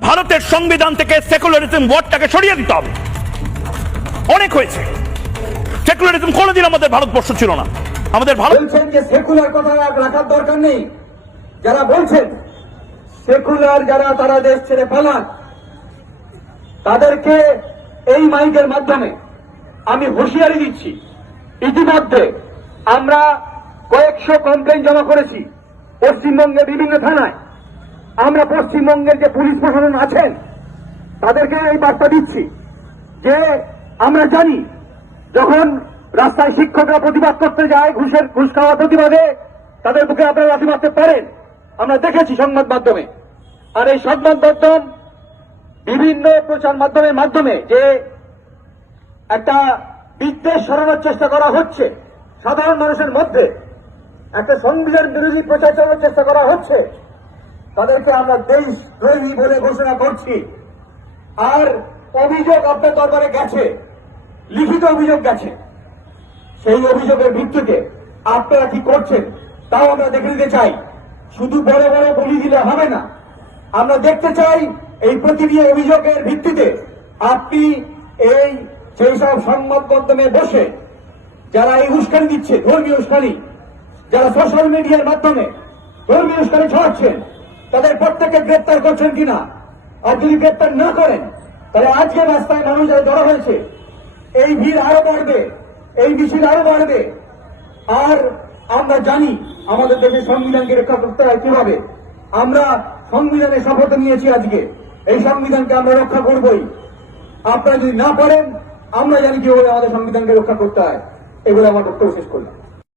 ভারতের সংবিধান থেকে সেকুলারিজম ওয়ার্ডটাকে সরিয়ে দিতে হবে। অনেক হয়েছে। সেকুলারিজম কোনোদিন আমাদের ভারতবর্ষ ছিল না। আমাদের ভারত বলছেন যে সেকুলার কথা রাখার দরকার নেই। যারা বলছেন সেকুলার যারা, তারা দেশ ছেড়ে পালান তাদেরকে এই মাইকের মাধ্যমে আমি হুঁশিয়ারি দিচ্ছি। ইতিমধ্যে আমরা কয়েকশো কমপ্লেন জমা করেছি। পশ্চিমবঙ্গের বিভিন্ন থানায়। আমরা পশ্চিমবঙ্গের যে পুলিশ প্রশাসন আছেন, তাদেরকে এই বার্তা দিচ্ছি যে আমরা জানি, যখন রাস্তায় শিক্ষকরা প্রতিবাদ করতে যায়, ঘুষের, ঘুষ খাওয়া প্রতিবাদে, তাদের বুকে আপনারা লাথি মারতে পারেন। আমরা দেখেছি সংবাদ মাধ্যমে। আর এই সংবাদ মাধ্যম বিভিন্ন প্রচার মাধ্যমের মাধ্যমে যে একটা বিদ্বেষ সরানোর চেষ্টা করা হচ্ছে, সাধারণ মানুষের মধ্যে, একটা সংবিধান বিরোধী প্রচার চালানোর চেষ্টা করা হচ্ছে তাদেরকে আমরা দেশ দ্রোহী বলে ঘোষণা করছি। আর অভিযোগ আপনার দরবারে গেছে, লিখিত অভিযোগ গেছে। সেই অভিযোগের ভিত্তিতে আপনারা কি করছেন তাও আমরা দেখে নিতে চাই। শুধু বড় বড় বলি দিলে হবে না। আমরা দেখতে চাই এই প্রতিটি অভিযোগের ভিত্তিতে আপনি এই সেই সব সংবাদ মাধ্যমে বসে যারা এই উস্কানি দিচ্ছে, ধর্মীয় উস্কানি, যারা সোশ্যাল মিডিয়ার মাধ্যমে ধর্মীয় উস্কানি ছড়াচ্ছেন তাদের প্রত্যেককে গ্রেপ্তার করছেন কিনা? আর যদি গ্রেপ্তার না করেন, তাহলে আজকে রাস্তায় মানুষ যারা জড়ো হয়েছে, এই ভিড় আরও বাড়বে, এই মিছিল আরও বাড়বে। আর আমরা জানি আমাদের দেশের সংবিধানকে রক্ষা করতে হয় কীভাবে। আমরা সংবিধানের শপথ নিয়েছি আজকে। এই সংবিধানকে আমরা রক্ষা করবই। আপনারা যদি না পারেন, আমরা জানি কীভাবে আমাদের সংবিধানকে রক্ষা করতে হয়। এগুলো আমার বক্তব্য শেষ করলাম।